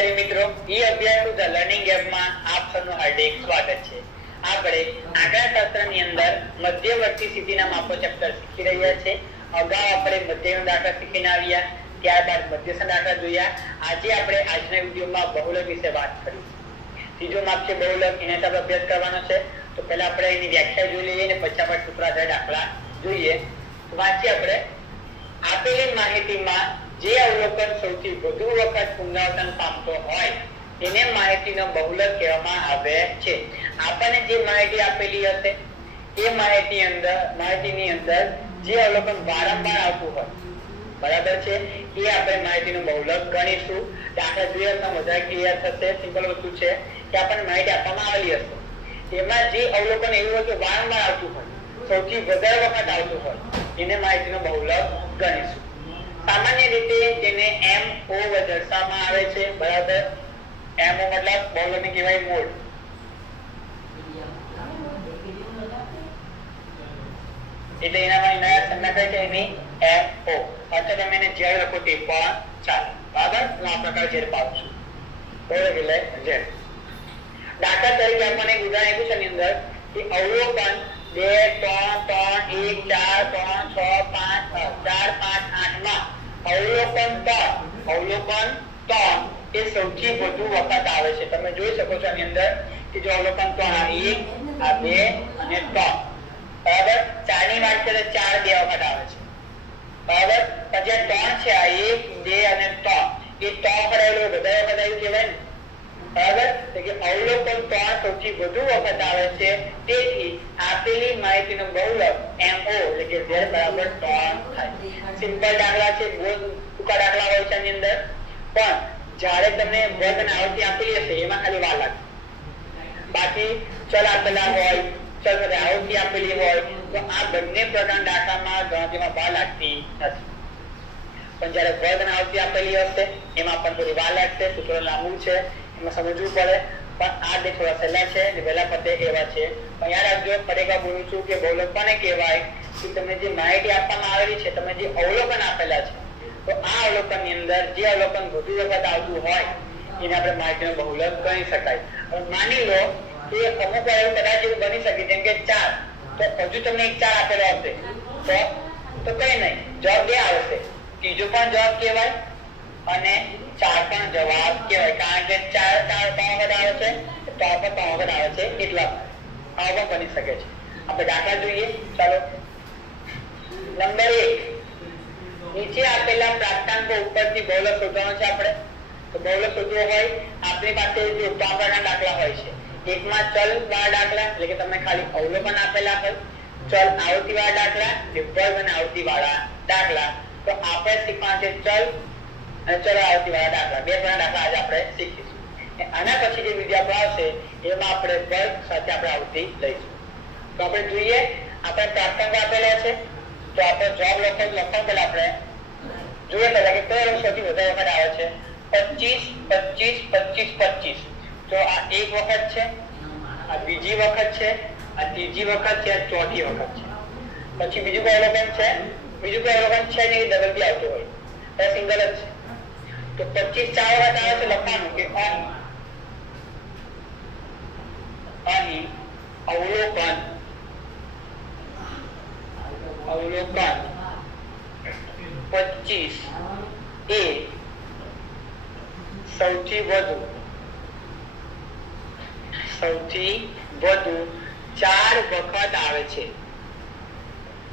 મિત્રો ઈ અભ્યાસ to the learning એપમાં આપ સૌનું હાર્દિક સ્વાગત છે। આપણે આંકડાશાસ્ત્રની અંદર મધ્યવર્તી સ્થિતિના માપો ચેપ્ટર શીખી રહ્યા છે। અગાઉ આપણે મધ્યનો દાખલા શીખીને આવ્યા, ત્યારબાદ મધ્યસ્થ દાખલા જોયા। આજે આપણે આજના વિડીયોમાં બહુલક વિશે વાત કરીશું। ત્રીજો માપ છે બહુલક, એના આપણે અભ્યાસ કરવાનો છે। તો પહેલા આપણે એની વ્યાખ્યા જોઈ લઈએ અને પછી આપણે સૂત્રાધાર દાખલા જોઈએ। વાંચીએ આપણે। આપેલી માહિતીમાં જે અવલોકન સૌથી વધુ વખત પુનરાવર્તન પામતો હોય એને માહિતીનો બહુલક કહેવામાં આવે છે। આપણને જે માહિતી આપેલી હશે એ માહિતીની અંદર જે અવલોકન વારંવાર આવતું હોય, બરાબર છે, એ આપણે માહિતીનું બહુલક ગણીશું। દાખલા જોઈએ તો વધારે ક્લિયર થશે। સિમ્પલ વસ્તુ છે કે આપણને માહિતી આપવામાં આવેલી હશે, એમાં જે અવલોકન એવું હોય કે વારંવાર આવતું હોય, સૌથી વધારે વખત આવતું હોય, એને માહિતીનો બહુલક ગણીશું। સામાન્ય રીતે તેને MO દર્શાવવામાં આવે છે, બરાબર। MO મતલબ બહુલકને કહેવાય મોડ। એટલે એનામાં નયા સંજ્ઞા કહે છે એની MO, અથવા તમે એને Z લખો તે પણ ચાલે, બરાબર। હું આ પ્રકાર Z પાડું છું, બરાબર, એટલે Z। દાખલા તરીકે આપણને એક ઉદાહરણ આપ્યું છે એની અંદર કે અવલોકન 2 3 3 1 4 5 6 4 5 8 માં અવલોકન 3 એ સૌથી વધુ વખત આવે છે। તમે જોઈ શકો છો આની અંદર કે જો અવલોકન 3 આ 1 આ 2 અને 3, બરાબર। 4 ની વાત કરીએ તો 4 બે વખત આવે છે, બરાબર। પછી આ 3 છે, આ 1 2 અને 3, એ 3 વખત આવેલું બધા વખત આવ્યું કહેવાય ને, બરાબર। તો કે અવલોકન 3 સૌથી વધુ વખત આવે છે, તેથી આપેલી માહિતીનો બહુલક MO એટલે કે Z બરાબર 3 થાય। સિમ્પલ દાખલા છે, બહુ ટૂંકા દાખલા હોય છે આની અંદર, પણ જ્યારે તમને વર્ગ અને આવૃત્તિ આપેલી હશે એમાં ખાલી વાર લાગશે। બાકી ચલ આપેલા હોય, ચલ સાથે આવૃત્તિ આપેલી હોય તો આ બંને પ્રકારના દાખલામાં ગણતરીમાં વાર લાગતી નથી, પણ જ્યારે વર્ગ અને આવૃત્તિ આપેલી હશે એમાં પણ થોડી વાર લાગશે। સૂત્રો લાંબુ છે, એમાં સમજવું પડે, પણ આ બે થોડા સહેલા છે, જે વહેલા પતે એવા છે। પણ યાદ રાખજો, ફરી બોલું છું કે બહુલક કોને કહેવાય કે તમને જે માહિતી આપવામાં આવેલી છે, તમે જે અવલોકન આપેલા છે, તો આ અવલોકનની અંદર જે અવલોકન વધુ વખત આવતું હોય એને આપણે માહિતીનો બહુલક ગણી શકાય। હવે માની લો કે અમુક વાર એવું કદાચ એવું બની શકે જેમ કે 4, તો હજુ તમને એક 4 આપેલો હશે તો કઈ નહીં, જવાબ 2 આવશે, ત્રીજો પણ જવાબ કહેવાય અને 4 પણ જવાબ કહેવાય, કારણ કે 4 3 વખત આવે છે, 3 પણ 3 વખત આવે છે, એટલા આવા પણ બની શકે છે। આપણે દાખલા જોઈએ, ચાલો। નંબર 1, નીચે આપેલા પ્રાપ્તાંકો ઉપરથી બહુલક શોધવાનો છે આપણે। તો બહુલક શોધવો હોય આપણી પાસે જે ઉદાહરણના દાખલા હોય છે, એકમાં ચલ વાળા દાખલા એટલે કે તમને ખાલી અવલોકન આપેલા હોય, ચલ આવૃત્તિ વાળા દાખલા, વર્ગ અને આવૃત્તિ વાળા દાખલા। તો આપણે શીખવાના છે ચલ અને ચલ આવૃત્તિ વાળા દાખલા, બે પ્રકારના દાખલા આજે આપણે શીખીશું। આના પછી જે વિડિયો આપણો આવશે એમાં આપણે વર્ગ સાથે આપણે આવૃત્તિ લઈશું। તો આપણે જોઈએ, આપણે પ્રાપ્તાંક આપેલા છે, તો આપણે જવાબ લખો પહેલા આપણે જોઈએ પહેલા કે કયો સૌથી વધારે વખત આવે છે। 25 25 25 25, તો આ એક વખત છે, આ બીજી વખત છે, આ ત્રીજી વખત છે, આ ચોથી વખત છે। પછી બીજું કોઈ અવલોકન છે નહીં, ડબલ બી આવતું હોય, આ સિંગલ જ છે। તો 25 4 વખત આવે છે, લખવાનું કે અહીં અવલોકન 25 એ સૌથી વધુ 4 વખત આવે છે,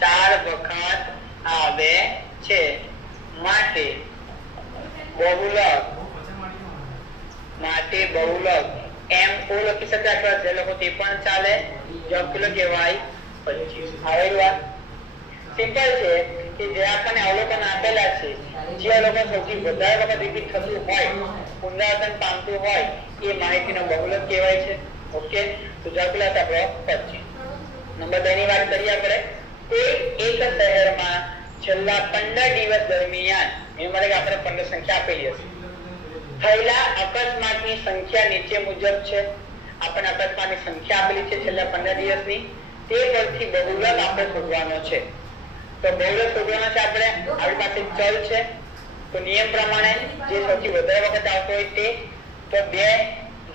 4 વખત આવે છે, માટે બહુલક MO લખી શકાય અથવા જે લોકો તે પણ ચાલે, જવાબ કેટલો કહેવાય 25। આવે વાત સિમ્પલ છે કે જે આપણને અવલોકન આપેલા છે, જે અવલોકન સૌથી વધારે વખત રિપીટ થતું હોય, પુનરાવર્તન પામતું હોય, એ માહિતીનો બહુલક કહેવાય છે। ઓકે, તો જવાબ કેટલો આપણો 25। નંબર 2 ની વાત કરીએ આપણે। કોઈ એક શહેરમાં છેલ્લા 15 દિવસ દરમિયાન, એ માટે કે આપણે 15 સંખ્યા આપેલી હશે, થયેલા અકસ્માતની સંખ્યા નીચે મુજબ છે। આપણને અકસ્માતની સંખ્યા આપેલી છે છેલ્લા 15 દિવસની, તે પરથી બહુલક આપણે શોધવાનો છે। તો બહુલક શોધવાનો છે આપણે, આપણી પાસે ચલ છે, તો નિયમ પ્રમાણે જે સૌથી વધારે વખત આવતો હોય તે તો 2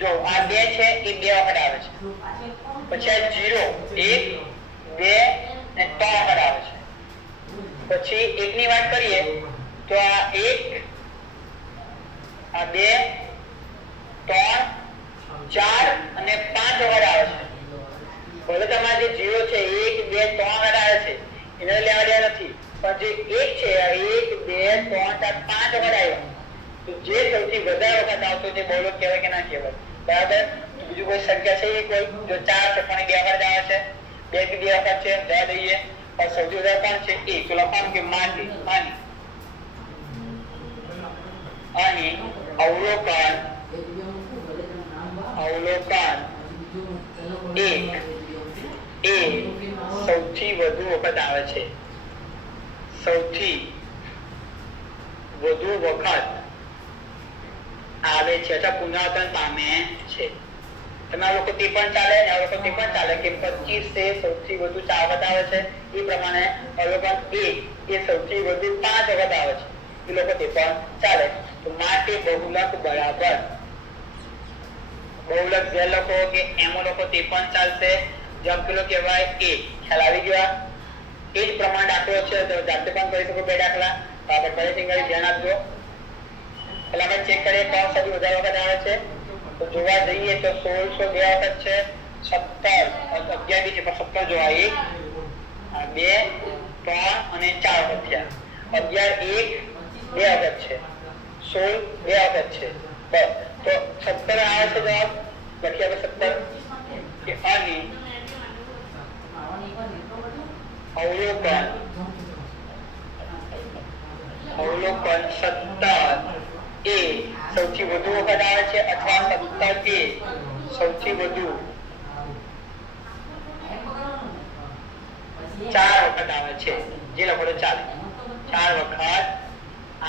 જો આ 2 છે એ 2 વખત આવે છે. પછી આ 0 1 2 અને 3 વખત આવે છે. પછી 1 ની વાત કરીએ તો આ 1 આ 2 3 4 અને 5 વખત આવે છે. ભલે તમારે જે 0 છે 1 2 3 વખત આવે છે એને લેવા દેવા નથી, પણ જે 1 છે આ 1 2 3 4 5 વખત આવ્યો તો જે સૌથી વધારે વખત આવતો તે બહુલક કહેવાય કે ના કહેવાય? બરાબર. બીજું કોઈ સંખ્યા છે એ કોઈ જો 4 છે પણ 2 વખત આવે છે 2 થી 2 વખત છે જવા દઈએ. और સૌથી વધારે કોણ છે એ તો લખવાનું કે માની અહીં અવલોકન એ સૌથી વધુ વખત આવે છે. સૌથી વધુ વખત આવે છે અથવા પુનરાવર્તન પામે છે. તમારા લોકો તે પણ ચાલે ને આ લોકો તે પણ ચાલે કે 25 છે સૌથી વધુ 4 વખત આવે છે એ પ્રમાણે અવલોકન એ સૌથી વધુ 5 વખત આવે છે એ લોકો તે પણ ચાલે. તો માટે બહુલક બરાબર બહુલક જે લોકો કે એમો લોકો તે પણ ચાલશે. જેમ પેલો કહેવાય એ ખ્યાલ આવી ગયો. એ જ પ્રમાણ દાખલો છે તો જાતે પણ કરી શકો 2 દાખલા. તો આપણે ફરીથી ધ્યાન આપજો. એટલે આપણે ચેક કરીએ કોણ સૌથી વધારે વખત આવે છે. તો જોવા જઈએ તો 1600 2 વખત છે, 17 11 બી છે પણ 17 જોવા 1 2 3 અને 4 વખત થયા. 11 1 2 વખત છે, 16 2 વખત છે. બસ તો 17 આવે છે જવાબ. લખીએ આપણે 17 કે અહીં અવલોકન 17 એ સૌથી વધુ વખત આવે છે અથવા 17 એ સૌથી વધુ 4 વખત આવે છે. જે લખો તો ચાલે 4 વખત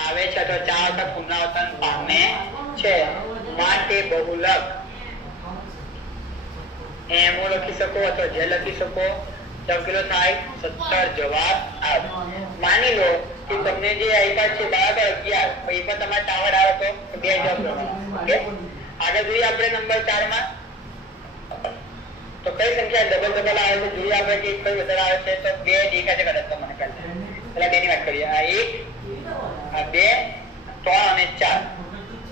આવે છે અથવા 4 વખત પુનરાવર્તન પામે છે. માટે બહુલક એમો લખી શકો અથવા જે લખી શકો. કેટલો થાય 17 જવાબ આવે. માની લો કે તમને જે આપ્યા છે બરાબર 11 પછી પણ તમારે ટાવર આવે તો 2 જવાબ લેવાના. ઓકે આગળ જોઈએ આપણે નંબર 4 માં તો કઈ સંખ્યા ડબલ આવે છે જોઈએ આપણે કે કઈ વધારે આવે છે તો 2 દેખાય છે કદાચ તમને કાલે એટલે 2 ની વાત કરીએ. આ 1 આ 2 3 અને 4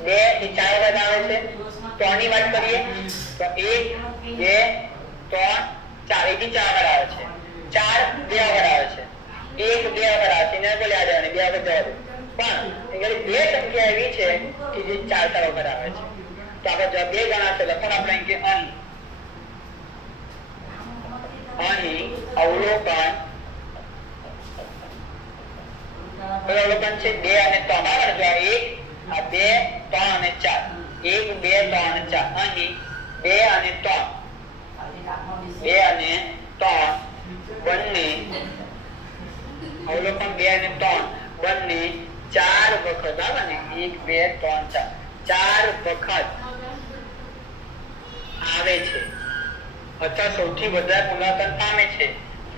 2 થી 4 વખત આવે છે. 3 ની વાત કરીએ તો 1 2 3 4 થી 4 વખત આવે છે. 4 2 વખત આવે છે. 1 2 વખત આવે છે એને બોલે આ જાણે 2 વખત જવા દે. પણ એટલે 2 સંખ્યા એવી છે કે જે 4 વખત આવે છે. તો આપણે જવાબ 2 ગણા છે લખો આપણે કે અહીં અવલોકન છે 2 અને 3 બરાબર. જો આ 1 આ 2 3 અને 4 1 2 3 અને 4 અહીં 2 અને 3 2 અને 3 બંને અવલોકન 2 અને 3 બંને 4 વખત બરાબર ને 1 2 3 4 વખત આવે છે અથવા સૌથી વધારે પુનરાવર્તન પામે છે.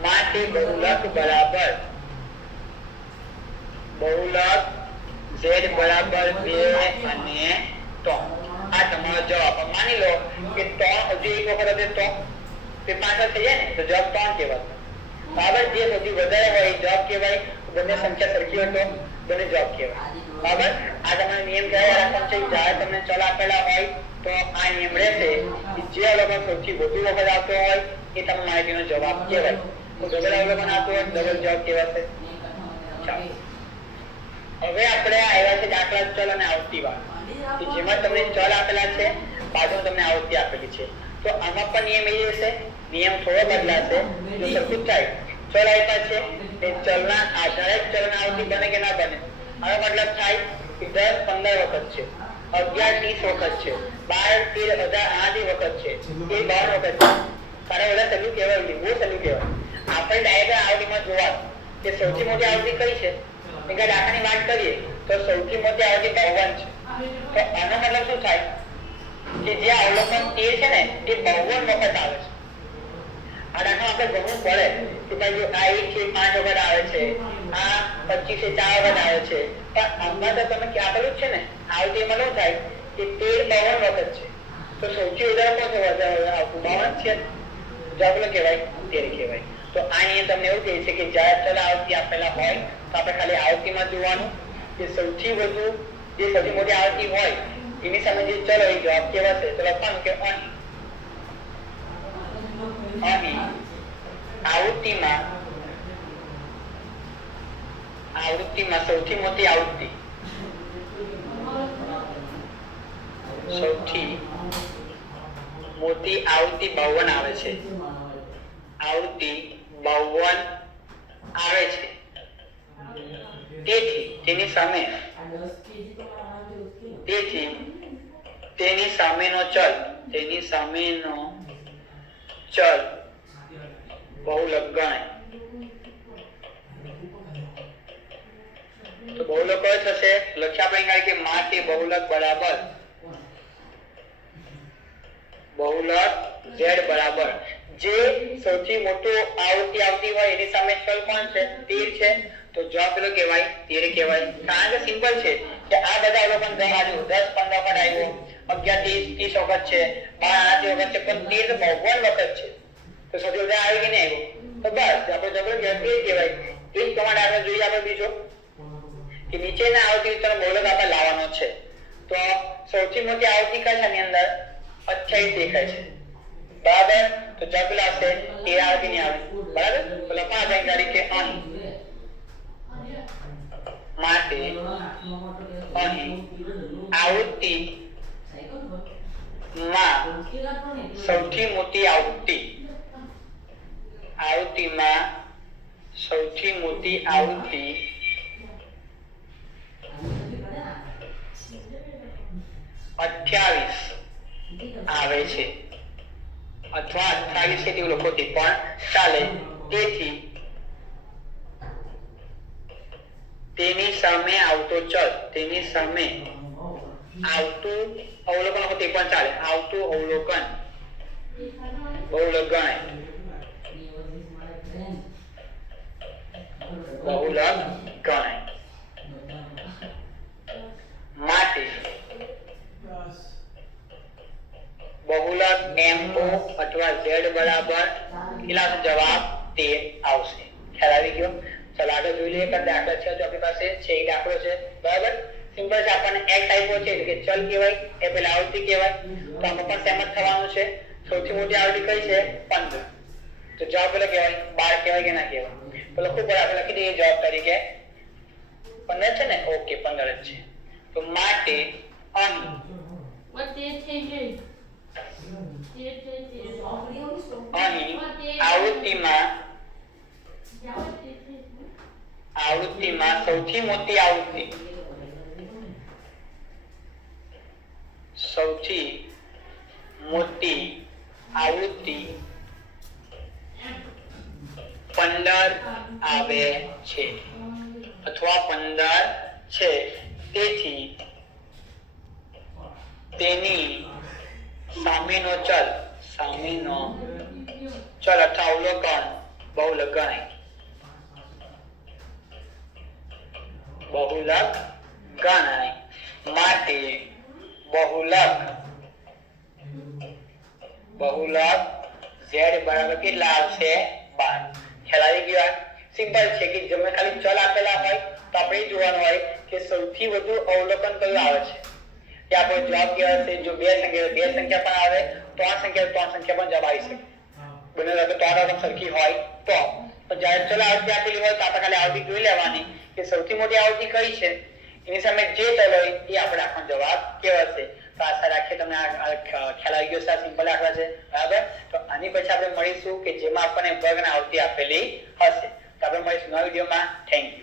માટે બહુલક બરાબર બહુલક z બરાબર 2 અને 3. આ તમારો જવાબ. માની લો કે 3 હજુ એક વખત હશે તો તે પાછળ થઈ જાય ને તો જવાબ 3 કહેવાય. બરાબર. જે સૌથી વધારે હોય જવાબ કહેવાય. બંને સંખ્યા સરખી હોય તો બંને જવાબ કહેવાય. બરાબર. આ તમારો નિયમ કહેવાય રાખવાનો છે. જ્યારે તમને ચલ આપેલા હોય તો આ નિયમ રહેશે કે જે અવલોકન સૌથી વધુ વખત આવતો હોય એ તમે માહિતીનો જવાબ કહેવાય. તો ડબલ અવલોકન આવતો હોય ડબલ જવાબ કહેવાશે. ચાલો હવે આપણે આવ્યા છે દાખલા ચલ અને આવતી વાત કે જેમાં તમને ચલ આપેલા છે બાજુમાં તમને આવતી આપેલી છે. તો આમાં પણ નિયમ એ હશે. નિયમ થોડો બદલાશે જો સરખું થાય. ચલ આપ્યા છે તે ચલના આધારે ચલના આવતી બને કે ના બને. આનો મતલબ થાય કે 10 15 વખત છે, 11 30 વખત છે, 12 13 18 વખત છે, એ 52 વખત છે. તારે બધા સહેલું કહેવાય બહુ સહેલું કહેવાય. આપણે ડાયરેક્ટ આવતીમાં જોવા કે સૌથી મોટી આવતી કઈ છે. એક દાખલાની વાત કરીએ તો સૌથી મોટી આવતી 52 છે. તો આનો મતલબ શું થાય કે જે અવલોકન 13 છે ને એ 52 વખત આવે છે. આ દાખલા આપણે ગમવું પડે કે ભાઈ જો આ 1 છે 5 વખત આવે છે, આ 25 છે 4 વખત આવે છે, પણ આમાં તો તમે ક્યાં આપેલું છે ને આવતીમાં શું થાય કે 13 52 વખત છે, તો સૌથી વધારે કોણ છે? વધારે 52 છે, જવાબ કહેવાય 13 કહેવાય. તો અહીં તમને એવું કહે છે કે જ્યારે ચલ આવતી આપેલા હોય તો આપણે ખાલી આવતીમાં જોવાનું કે સૌથી વધુ જે સૌથી મોટી આવતી હોય એની સામે જે ચલ હોય જવાબ કેવા છે? તો લખવાનું કે અહીં આવૃત્તિમાં સૌથી મોટી આવૃત્તિ સૌથી મોટી આવૃત્તિ 52 આવે છે. આવૃત્તિ 52 આવે છે. તેથી તેની સામેનો ચલ બહુલક ગણાય. તો બહુલક કયો થશે? લખ્યા આપણે કે માટે બહુલક બરાબર બહુલક z બરાબર જે સૌથી મોટો આવૃત્તિ આવતી હોય એની સામે ચલ કોણ છે? 13 છે. તો જવાબ પેલો કહેવાય 13 કહેવાય. કારણ કે સિમ્પલ છે કે આ બધા અવલોકન 10 આવ્યું, 10 15 વખત આવ્યો, 11 30 વખત છે, 12 8 વખત છે, પણ 13 તો 52 વખત છે. તો સૌથી વધારે આવી કે નહીં આવ્યું? તો બસ આપણે જબરદસ્ત કહેવાય. એક કમાન્ડ આપણે જોઈએ આપણે બીજો કે નીચેના આવૃત્તિ વિસ્તારનો બહુલક આપણે લાવવાનો છે. તો સૌથી મોટી આવૃત્તિ કઈ છે આની અંદર? 28 દેખાય છે. બરાબર. તો જવાબ આવશે 13 આવૃત્તિ ની આવે. બરાબર. તો લખવા આપણે તરીકે અહીં માટે અહીં આવૃત્તિ માં સૌથી મોટી આવૃત્તિમાં સૌથી મોટી આવૃત્તિ 28 આવે છે અથવા 28 છે તેવું લખો તે પણ ચાલે. તેથી તેની સામે આવતું અવલોકન લખો તે પણ ચાલે. આવતું અવલોકન બહુલક ગણાય. માટે બહુલક MO અથવા Z બરાબર કેટલા? જવાબ 13 આવશે. ખ્યાલ આવી ગયો? ચાલો આગળ જોઈ લઈએ. દાખલા છે તો આપણી પાસે છે એક દાખલો છે. બરાબર. સિમ્પલ છે. આપણને x આપ્યો છે એટલે કે ચલ કહેવાય, એ પેલા આવૃત્તિ કહેવાય. તો આમાં પણ સહેમત થવાનું છે. સૌથી મોટી આવૃત્તિ કઈ છે? 15. તો જવાબ પેલો કહેવાય 12 કહેવાય કે ના કહેવાય? તો લખવું પડે. આપણે લખી દઈએ જવાબ તરીકે 15 છે ને? ઓકે 15 જ છે. તો માટે અહીં આવૃત્તિમાં સૌથી મોટી આવૃત્તિ 15 આવે છે અથવા 15 છે. તેથી તેની સામેનો ચલ અથવા અવલોકન બહુલક ગણાય. માટે બહુલક z બરાબર કેટલા આવશે? 12. ખ્યાલ આવી ગયો? સિમ્પલ છે કે જેમાં ખાલી ચલ આપેલા હોય તો આપણે જોવાનું હોય કે સૌથી વધુ અવલોકન કયું આવે છે. કે આપણો જવાબ કેવો છે? જો બે સંખ્યા પણ આવે, ત્રણ સંખ્યા પણ જવાબ આવી શકે. બંને વખત ત્રણ સરખી હોય તો જ્યારે ચલ આવૃત્તિ આપેલી હોય તો આપણે ખાલી આવૃત્તિ જોઈ લેવાની કે સૌથી મોટી આવૃત્તિ કઈ છે, એની સામે જે ચલ હોય એ આપણે આપણો જવાબ કેવો છે. તો આશા રાખીએ તમને ખ્યાલ આવી ગયો છે. સિમ્પલ દાખલા છે. બરાબર. તો આની પછી આપણે મળીશું કે જેમાં આપણને વર્ગના આવૃત્તિ આપેલી હશે. તો આપણે મળીશું નવા વિડીયોમાં. Thank you.